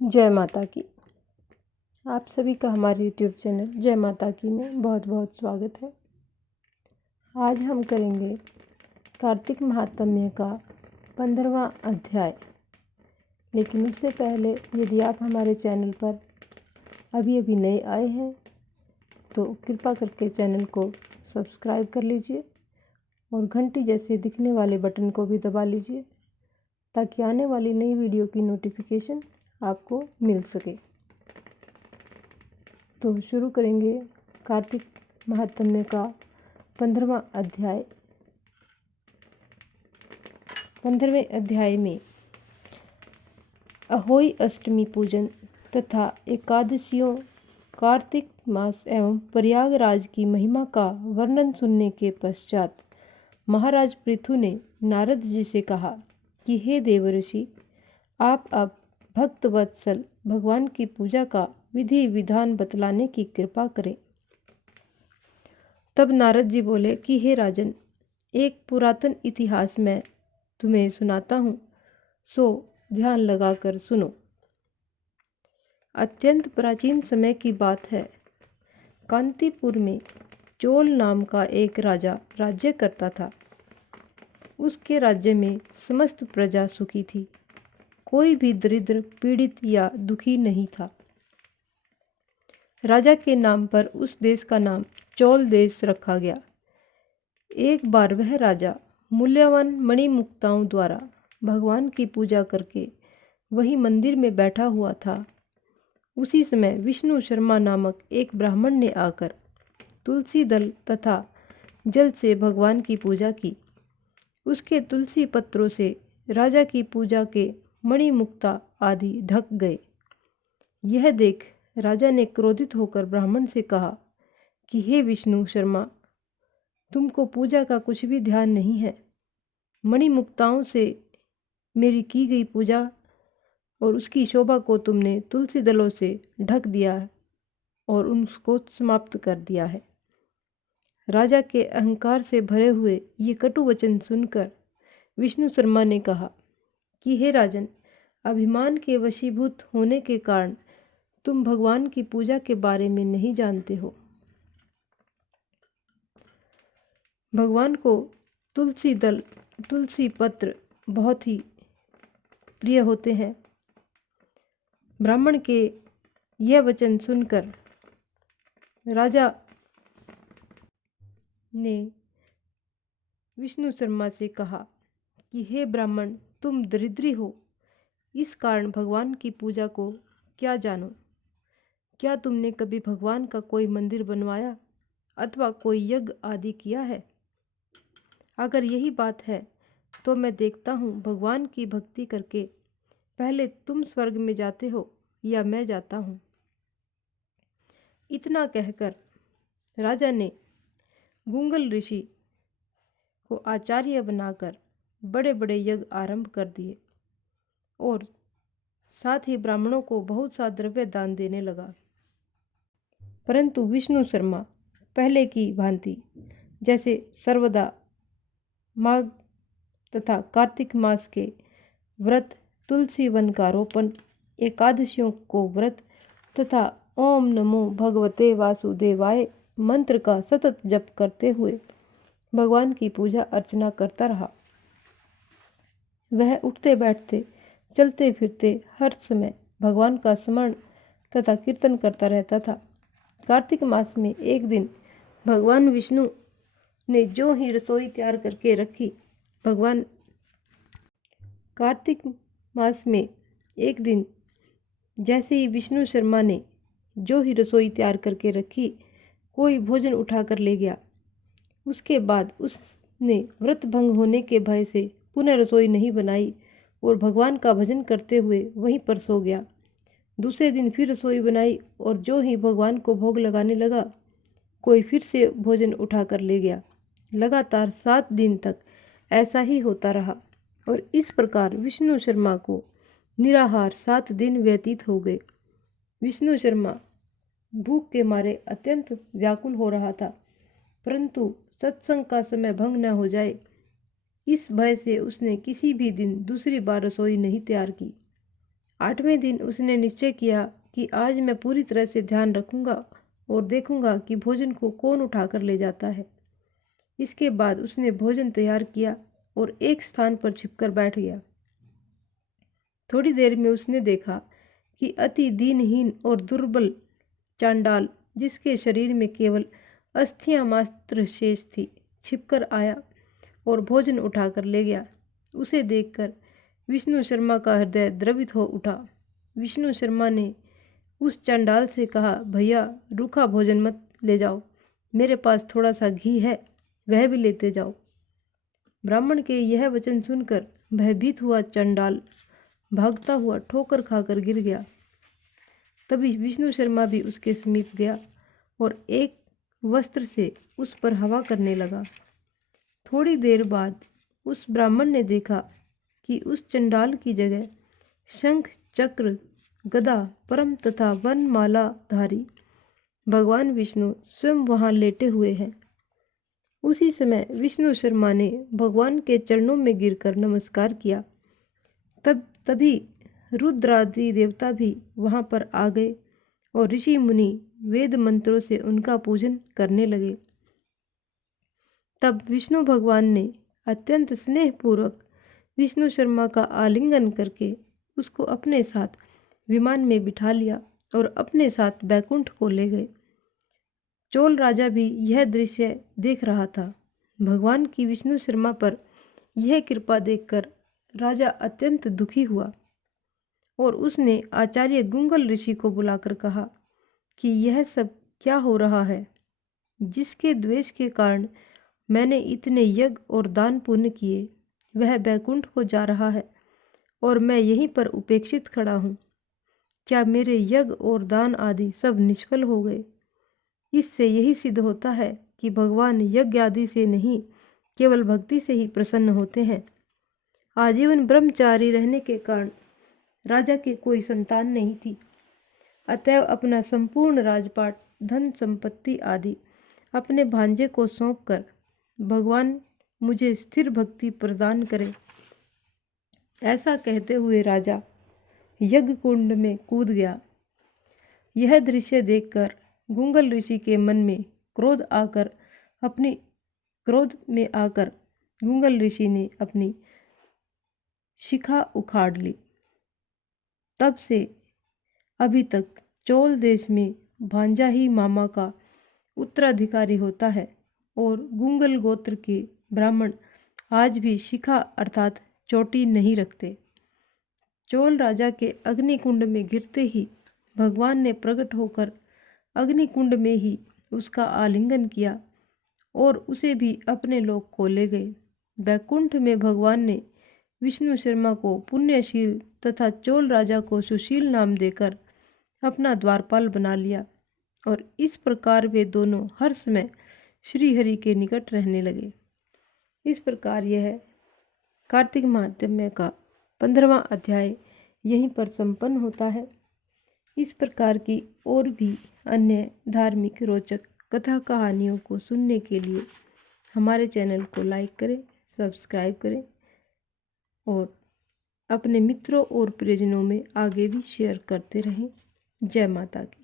जय माता की। आप सभी का हमारे YouTube चैनल जय माता की में बहुत बहुत स्वागत है। आज हम करेंगे कार्तिक महात्म्य का 15वां अध्याय। लेकिन उससे पहले यदि आप हमारे चैनल पर अभी नए आए हैं तो कृपा करके चैनल को सब्सक्राइब कर लीजिए और घंटी जैसे दिखने वाले बटन को भी दबा लीजिए ताकि आने वाली नई वीडियो की नोटिफिकेशन आपको मिल सके। तो शुरू करेंगे कार्तिक महात्म्य का 15वां अध्याय। 15वें अध्याय में अहोई अष्टमी पूजन तथा एकादशियों, कार्तिक मास एवं प्रयागराज की महिमा का वर्णन सुनने के पश्चात महाराज पृथु ने नारद जी से कहा कि हे देवर्षि, आप अब भक्त वत्सल भगवान की पूजा का विधि विधान बतलाने की कृपा करें। तब नारद जी बोले कि हे राजन, एक पुरातन इतिहास मैं तुम्हें सुनाता हूँ, सो ध्यान लगाकर सुनो। अत्यंत प्राचीन समय की बात है। कांतिपुर में चोल नाम का एक राजा राज्य करता था। उसके राज्य में समस्त प्रजा सुखी थी। कोई भी दरिद्र, पीड़ित या दुखी नहीं था। राजा के नाम पर उस देश का नाम चोल देश रखा गया। एक बार वह राजा मूल्यवान मणिमुक्ताओं द्वारा भगवान की पूजा करके वही मंदिर में बैठा हुआ था। उसी समय विष्णु शर्मा नामक एक ब्राह्मण ने आकर तुलसी दल तथा जल से भगवान की पूजा की। उसके तुलसी पत्रों से राजा की पूजा के मणिमुक्ता आदि ढक गए। यह देख राजा ने क्रोधित होकर ब्राह्मण से कहा कि हे विष्णु शर्मा, तुमको पूजा का कुछ भी ध्यान नहीं है। मणिमुक्ताओं से मेरी की गई पूजा और उसकी शोभा को तुमने तुलसी दलों से ढक दिया है और उसको समाप्त कर दिया है। राजा के अहंकार से भरे हुए ये कटु वचन सुनकर विष्णु शर्मा ने कहा कि हे राजन, अभिमान के वशीभूत होने के कारण तुम भगवान की पूजा के बारे में नहीं जानते हो। भगवान को तुलसी दल, तुलसी पत्र बहुत ही प्रिय होते हैं। ब्राह्मण के यह वचन सुनकर राजा ने विष्णु शर्मा से कहा कि हे ब्राह्मण, तुम दरिद्री हो, इस कारण भगवान की पूजा को क्या जानो। क्या तुमने कभी भगवान का कोई मंदिर बनवाया अथवा कोई यज्ञ आदि किया है? अगर यही बात है तो मैं देखता हूँ भगवान की भक्ति करके पहले तुम स्वर्ग में जाते हो या मैं जाता हूँ। इतना कहकर राजा ने गुंगल ऋषि को आचार्य बनाकर बड़े बड़े यज्ञ आरंभ कर दिए और साथ ही ब्राह्मणों को बहुत सा द्रव्य दान देने लगा। परंतु विष्णु शर्मा पहले की भांति जैसे सर्वदा माघ तथा कार्तिक मास के व्रत, तुलसी वन का रोपण, एकादशियों को व्रत तथा ओम नमो भगवते वासुदेवाय मंत्र का सतत जप करते हुए भगवान की पूजा अर्चना करता रहा। वह उठते बैठते, चलते फिरते हर समय भगवान का स्मरण तथा कीर्तन करता रहता था। कार्तिक मास में एक दिन भगवान विष्णु ने जो ही रसोई तैयार करके रखी, कार्तिक मास में एक दिन जैसे ही विष्णु शर्मा ने जो ही रसोई तैयार करके रखी, कोई भोजन उठाकर ले गया। उसके बाद उसने व्रत भंग होने के भय से पुनः रसोई नहीं बनाई और भगवान का भजन करते हुए वहीं पर सो गया। दूसरे दिन फिर रसोई बनाई और जो ही भगवान को भोग लगाने लगा, कोई फिर से भोजन उठा कर ले गया। लगातार 7 दिन तक ऐसा ही होता रहा और इस प्रकार विष्णु शर्मा को निराहार 7 दिन व्यतीत हो गए। विष्णु शर्मा भूख के मारे अत्यंत व्याकुल हो रहा था, परंतु सत्संग का समय भंग न हो जाए, इस भय से उसने किसी भी दिन दूसरी बार रसोई नहीं तैयार की। 8वें दिन उसने निश्चय किया कि आज मैं पूरी तरह से ध्यान रखूंगा और देखूंगा कि भोजन को कौन उठाकर ले जाता है। इसके बाद उसने भोजन तैयार किया और एक स्थान पर छिपकर बैठ गया। थोड़ी देर में उसने देखा कि अति दीनहीन और दुर्बल चांडाल, जिसके शरीर में केवल अस्थियां मात्र शेष थी, छिपकर आया और भोजन उठाकर ले गया। उसे देखकर विष्णु शर्मा का हृदय द्रवित हो उठा। विष्णु शर्मा ने उस चंडाल से कहा, भैया रूखा भोजन मत ले जाओ, मेरे पास थोड़ा सा घी है, वह भी लेते जाओ। ब्राह्मण के यह वचन सुनकर भयभीत हुआ चंडाल भागता हुआ ठोकर खाकर गिर गया। तभी विष्णु शर्मा भी उसके समीप गया और एक वस्त्र से उस पर हवा करने लगा। थोड़ी देर बाद उस ब्राह्मण ने देखा कि उस चंडाल की जगह शंख, चक्र, गदा, परम तथा वनमालाधारी भगवान विष्णु स्वयं वहां लेटे हुए हैं। उसी समय विष्णु शर्मा ने भगवान के चरणों में गिरकर नमस्कार किया। तभी रुद्रादि देवता भी वहां पर आ गए और ऋषि मुनि वेद मंत्रों से उनका पूजन करने लगे। तब विष्णु भगवान ने अत्यंत स्नेहपूर्वक विष्णु शर्मा का आलिंगन करके उसको अपने साथ विमान में बिठा लिया और अपने साथ बैकुंठ को ले गए। चोल राजा भी यह दृश्य देख रहा था। भगवान की विष्णु शर्मा पर यह कृपा देखकर राजा अत्यंत दुखी हुआ और उसने आचार्य गुंगल ऋषि को बुलाकर कहा कि यह सब क्या हो रहा है। जिसके द्वेष के कारण मैंने इतने यज्ञ और दान पुण्य किए, वह बैकुंठ को जा रहा है और मैं यहीं पर उपेक्षित खड़ा हूँ। क्या मेरे यज्ञ और दान आदि सब निष्फल हो गए? इससे यही सिद्ध होता है कि भगवान यज्ञ आदि से नहीं, केवल भक्ति से ही प्रसन्न होते हैं। आजीवन ब्रह्मचारी रहने के कारण राजा के कोई संतान नहीं थी, अतएव अपना संपूर्ण राजपाट, धन संपत्ति आदि अपने भांजे को सौंपकर भगवान मुझे स्थिर भक्ति प्रदान करे। ऐसा कहते हुए राजा यज्ञ कुंड में कूद गया। यह दृश्य देखकर गुंगल ऋषि के मन में क्रोध में आकर गुंगल ऋषि ने अपनी शिखा उखाड़ ली। तब से अभी तक चोल देश में भांजा ही मामा का उत्तराधिकारी होता है और गुंगल गोत्र के ब्राह्मण आज भी शिखा अर्थात चोटी नहीं रखते। चोल राजा के अग्निकुंड में गिरते ही भगवान ने प्रकट होकर अग्निकुंड में ही उसका आलिंगन किया और उसे भी अपने लोक को ले गए। बैकुंठ में भगवान ने विष्णु शर्मा को पुण्यशील तथा चोल राजा को सुशील नाम देकर अपना द्वारपाल बना लिया और इस प्रकार वे दोनों हर समय श्रीहरि के निकट रहने लगे। इस प्रकार यह कार्तिक महात्म्य का 15वां अध्याय यहीं पर संपन्न होता है। इस प्रकार की और भी अन्य धार्मिक रोचक कथा कहानियों को सुनने के लिए हमारे चैनल को लाइक करें, सब्सक्राइब करें और अपने मित्रों और प्रियजनों में आगे भी शेयर करते रहें। जय माता की।